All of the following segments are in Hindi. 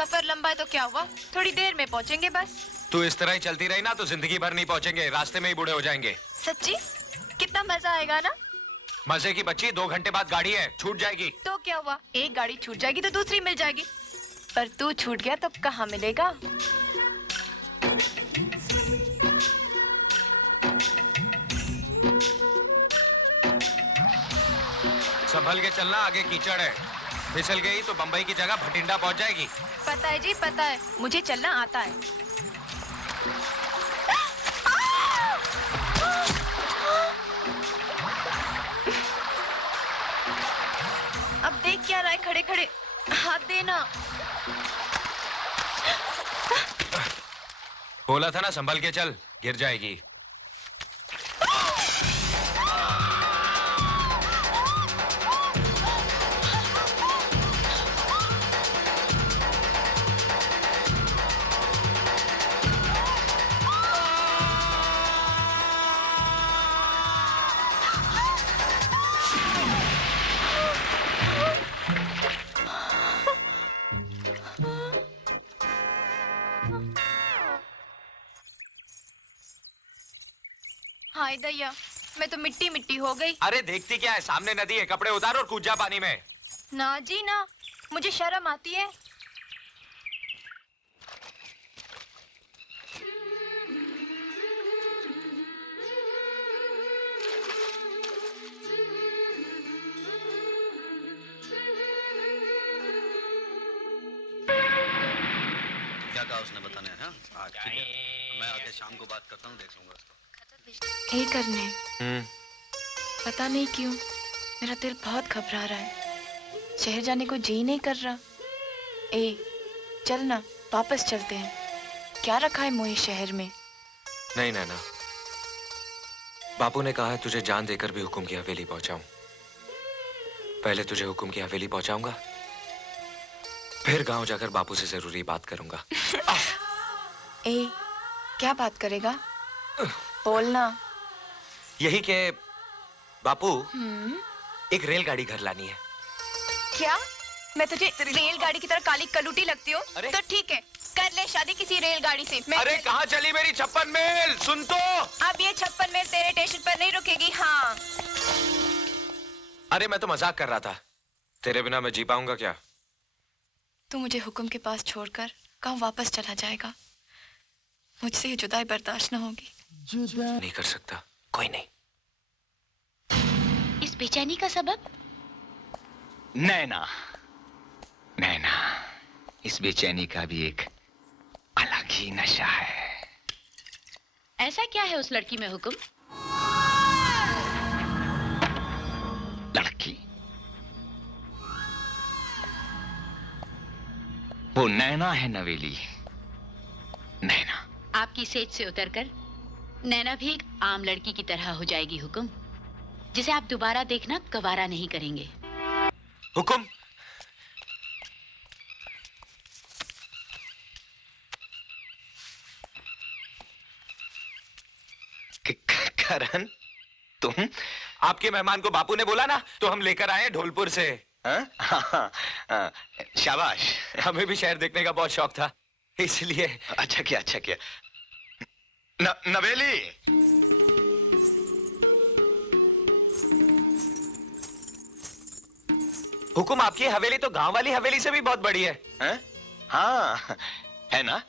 सफर लंबा है तो क्या हुआ, थोड़ी देर में पहुंचेंगे बस। तू इस तरह ही चलती रही ना तो जिंदगी भर नहीं पहुंचेंगे, रास्ते में ही बूढ़े हो जाएंगे। सच्ची? कितना मजा आएगा ना। मजे की बच्ची, 2 घंटे बाद गाड़ी है, छूट जाएगी। तो क्या हुआ, एक गाड़ी छूट जाएगी तो दूसरी मिल जाएगी। पर तू छूट गया तो कहाँ मिलेगा। संभल के चलना, आगे कीचड़ है, फिसल गई तो बंबई की जगह भटिंडा पहुंच जाएगी। पता है जी, पता है, मुझे चलना आता है। अब देख क्या रहा है, खड़े खड़े हाथ देना। बोला था ना संभल के चल, गिर जाएगी। हाय दैया, मैं तो मिट्टी मिट्टी हो गई। अरे देखती क्या है, सामने नदी है, कपड़े उतार और कूद जा पानी में। ना जी ना, मुझे शर्म आती है। क्या कहा उसने बताने है? हाँ ठीक है, मैं आके शाम को बात करता हूँ, देख लूंगा उसको। यही करने पता नहीं क्यों मेरा दिल बहुत घबरा रहा है, शहर जाने को जी नहीं कर रहा। ए चल ना, वापस चलते हैं, क्या रखा है मोहे शहर में। नहीं नैना, बापू ने कहा है तुझे जान देकर भी हुकुम की हवेली पहुंचाऊं। पहले तुझे हुकुम की हवेली पहुंचाऊंगा, फिर गांव जाकर बापू से जरूरी बात करूंगा। ए क्या बात करेगा, बोलना। यही के बापू एक रेलगाड़ी घर लानी है। क्या मैं तुझे रेलगाड़ी की तरह काली कलूटी लगती हूँ? अरे? तो ठीक है, कर ले शादी किसी रेलगाड़ी से। मैं अरे कहाँ चली मेरी 56 मील, सुन तो। अब ये 56 मील तेरे स्टेशन पर नहीं रुकेगी। हाँ अरे मैं तो मजाक कर रहा था, तेरे बिना मैं जी पाऊंगा क्या? तू मुझे हुक्म के पास छोड़कर गाँव वापस चला जाएगा, मुझसे ये जुदाई बर्दाश्त न होगी। नहीं कर सकता, कोई नहीं। इस बेचैनी का सबब? नैना, नैना, इस बेचैनी का भी एक अलग ही नशा है। ऐसा क्या है उस लड़की में हुक्म? लड़की? वो नैना है नवेली, नैना। आपकी सेज से उतरकर नैना भी एक आम लड़की की तरह हो जाएगी हुक्म, जिसे आप दोबारा देखना गवारा नहीं करेंगे। हुकुम? करण, तुम? आपके मेहमान को बापू ने बोला ना, तो हम लेकर आए ढोलपुर से। हाँ, शाबाश। हमें भी शहर देखने का बहुत शौक था, इसलिए। अच्छा किया, अच्छा किया। नवेली, हुकुम आपकी हवेली तो गांव वाली हवेली से भी बहुत बड़ी है। हाँ है ना?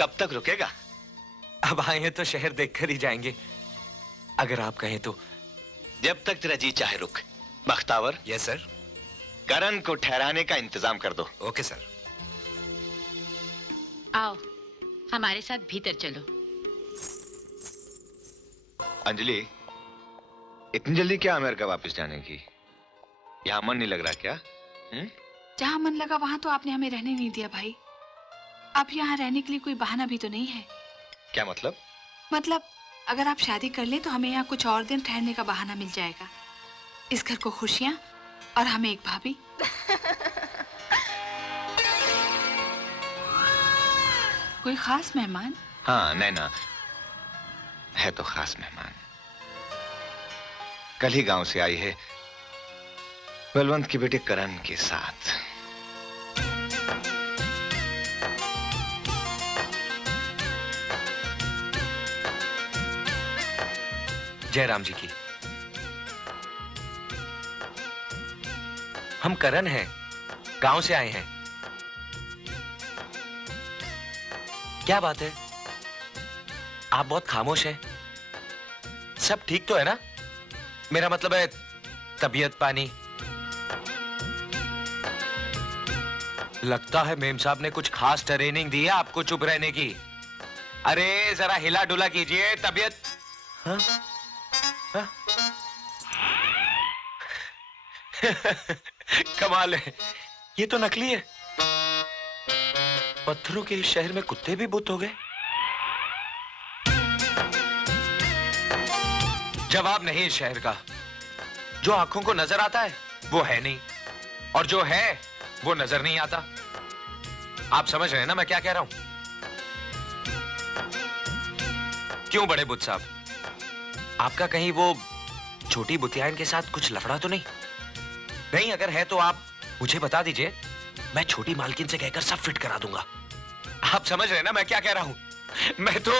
कब तक रुकेगा? अब आए हैं तो शहर देखकर ही जाएंगे, अगर आप कहें तो। जब तक तेरा जी चाहे रुक। बख्तावर। Yes sir. करण को ठहराने का इंतजाम कर दो। Okay sir. आओ हमारे साथ भीतर चलो। अंजलि, इतनी जल्दी क्या अमेरिका वापस जाने की? यहाँ मन नहीं लग रहा क्या? जहाँ मन लगा वहाँ तो आपने हमें रहने नहीं दिया भाई। अब यहाँ रहने के लिए कोई बहाना भी तो नहीं है। क्या मतलब? मतलब अगर आप शादी कर ले तो हमें यहाँ कुछ और दिन ठहरने का बहाना मिल जाएगा। इस घर को खुशियाँ और हमें एक भाभी। कोई खास मेहमान? हाँ नैना, है तो खास मेहमान। कल ही गांव से आई है, बलवंत की बेटे करण के साथ। जयराम जी की। हम करण हैं, गांव से आए हैं। क्या बात है, आप बहुत खामोश हैं। सब ठीक तो है ना? मेरा मतलब है तबीयत पानी। लगता है मेम साहब ने कुछ खास ट्रेनिंग दी है आपको चुप रहने की। अरे जरा हिला डुला कीजिए, तबीयत। हाँ? हाँ? कमाल है, ये तो नकली है। पत्थरों के इस शहर में कुत्ते भी बुत हो गए। जवाब नहीं इस शहर का। जो आंखों को नजर आता है वो है नहीं, और जो है वो नजर नहीं आता। आप समझ रहे हैं ना मैं क्या कह रहा हूं? क्यों बड़े बुत साहब, आपका कहीं वो छोटी बुतियान के साथ कुछ लफड़ा तो नहीं? नहीं, अगर है तो आप मुझे बता दीजिए, मैं छोटी मालकिन से कहकर सब फिट करा दूंगा। आप समझ रहे हैं ना मैं क्या कह रहा हूं? मैं तो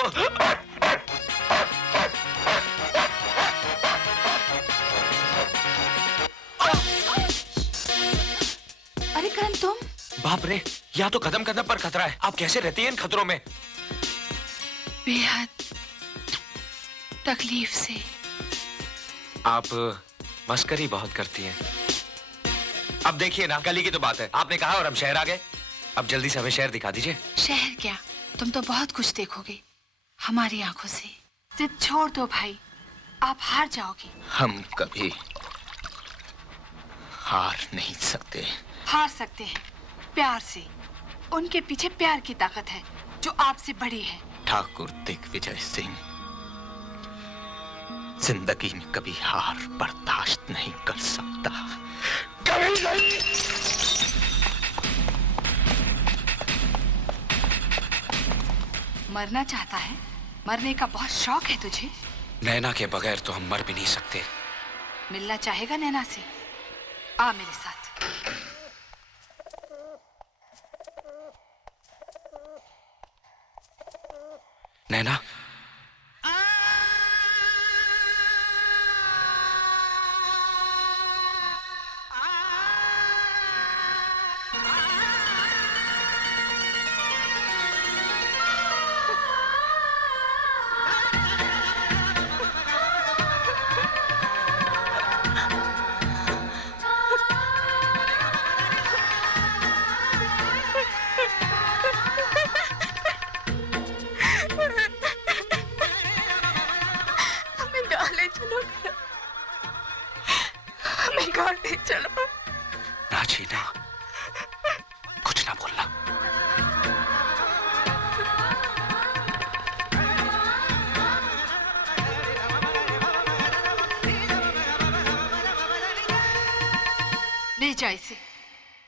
अरे करण तुम? बाप रे, यहाँ तो कदम कदम पर खतरा है। आप कैसे रहती हैं इन खतरों में? बेहद तकलीफ से। आप मस्करी बहुत करती हैं। अब देखिए ना, कल ही की तो बात है, आपने कहा और हम शहर आ गए। अब जल्दी से हमें शहर दिखा दीजिए। शहर क्या, तुम तो बहुत कुछ देखोगे हमारी आंखों से। जिद छोड़ दो भाई, आप हार जाओगे। हम कभी हार नहीं सकते। हार सकते हैं प्यार से। उनके पीछे प्यार की ताकत है जो आपसे बड़ी है। ठाकुर दिग्विजय सिंह जिंदगी में कभी हार बर्दाश्त नहीं कर सकता, कभी नहीं। मरना चाहता है? मरने का बहुत शौक है तुझे? नैना के बगैर तो हम मर भी नहीं सकते। मिलना चाहेगा नैना से? आ मेरे साथ। नैना, ना जीना, कुछ ना बोलना। ले जा इसे,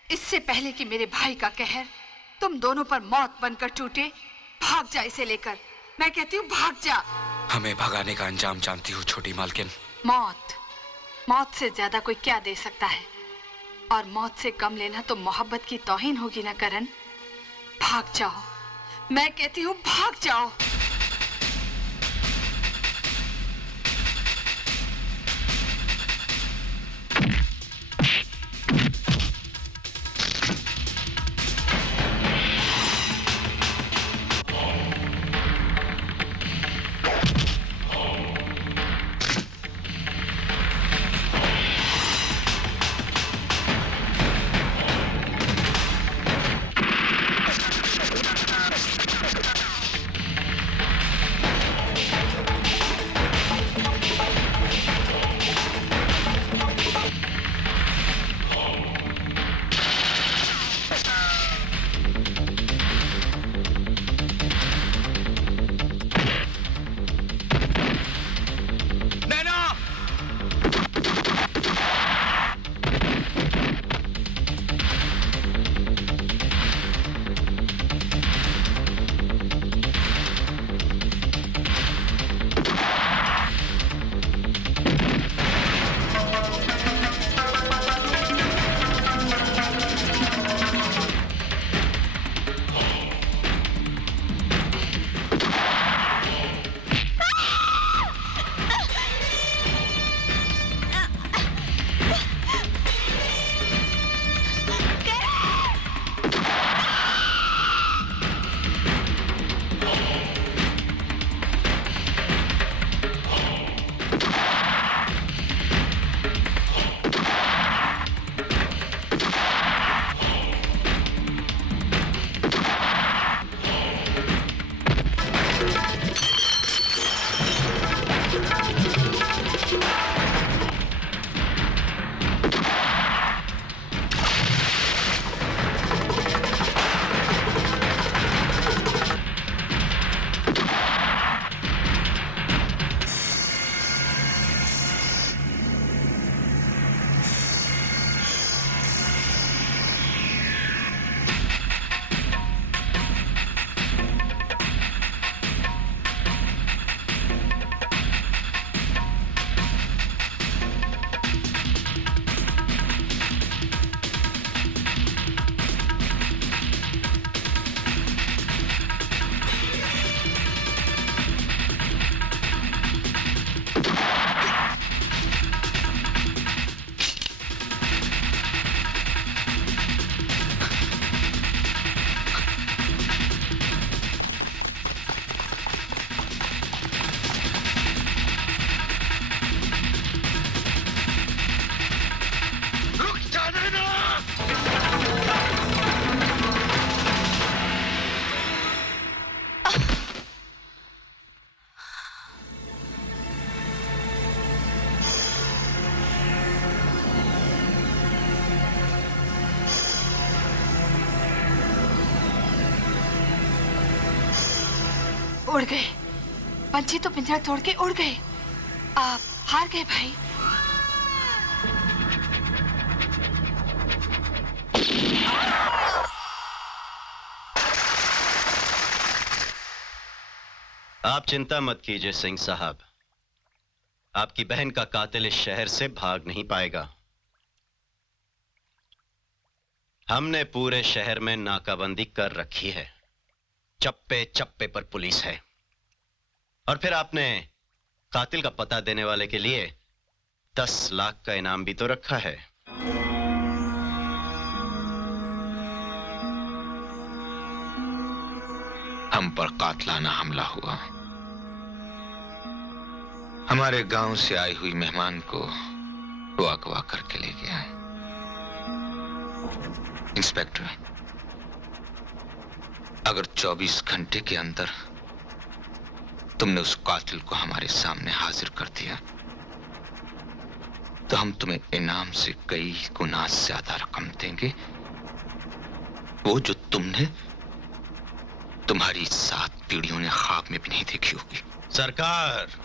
इससे पहले कि मेरे भाई का कहर तुम दोनों पर मौत बनकर टूटे। भाग जा इसे लेकर, मैं कहती हूँ भाग जा। हमें भगाने का अंजाम जानती हूँ छोटी मालकिन। मौत, मौत से ज्यादा कोई क्या दे सकता है? और मौत से कम लेना तो मोहब्बत की तौहीन होगी ना करण। भाग जाओ, मैं कहती हूँ भाग जाओ। उड़ गए। पंछी तो पिंजरा तोड़ के उड़ गए। आप हार गए भाई। आप चिंता मत कीजिए सिंह साहब, आपकी बहन का कातिल इस शहर से भाग नहीं पाएगा। हमने पूरे शहर में नाकाबंदी कर रखी है, चप्पे चप्पे पर पुलिस है। और फिर आपने कातिल का पता देने वाले के लिए 10 लाख का इनाम भी तो रखा है। हम पर कातलाना हमला हुआ। हमारे गांव से आई हुई मेहमान को अगवा करके ले गया। इंस्पेक्टर, अगर 24 घंटे के अंदर तुमने उस कातिल को हमारे सामने हाजिर कर दिया तो हम तुम्हें इनाम से कई गुना ज्यादा रकम देंगे, वो जो तुमने तुम्हारी 7 पीढ़ियों ने ख्वाब में भी नहीं देखी होगी। सरकार,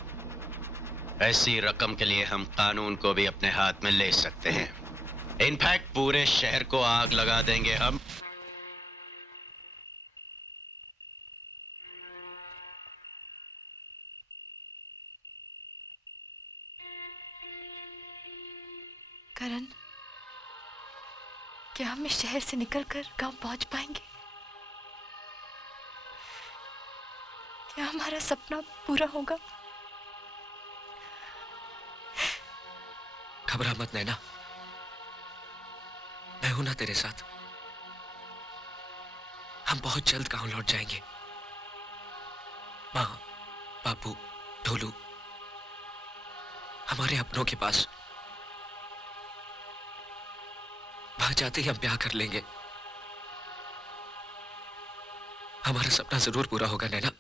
ऐसी रकम के लिए हम कानून को भी अपने हाथ में ले सकते हैं। इनफैक्ट पूरे शहर को आग लगा देंगे हम। करण, क्या हम इस शहर से निकलकर गांव पहुंच पाएंगे? क्या हमारा सपना पूरा होगा? घबरा मत नैना, मैं हूं ना तेरे साथ। हम बहुत जल्द गांव लौट जाएंगे। माँ, बापू, ढोलू, हमारे अपनों के पास। वहां जाते ही हम ब्याह कर लेंगे। हमारा सपना जरूर पूरा होगा नैना।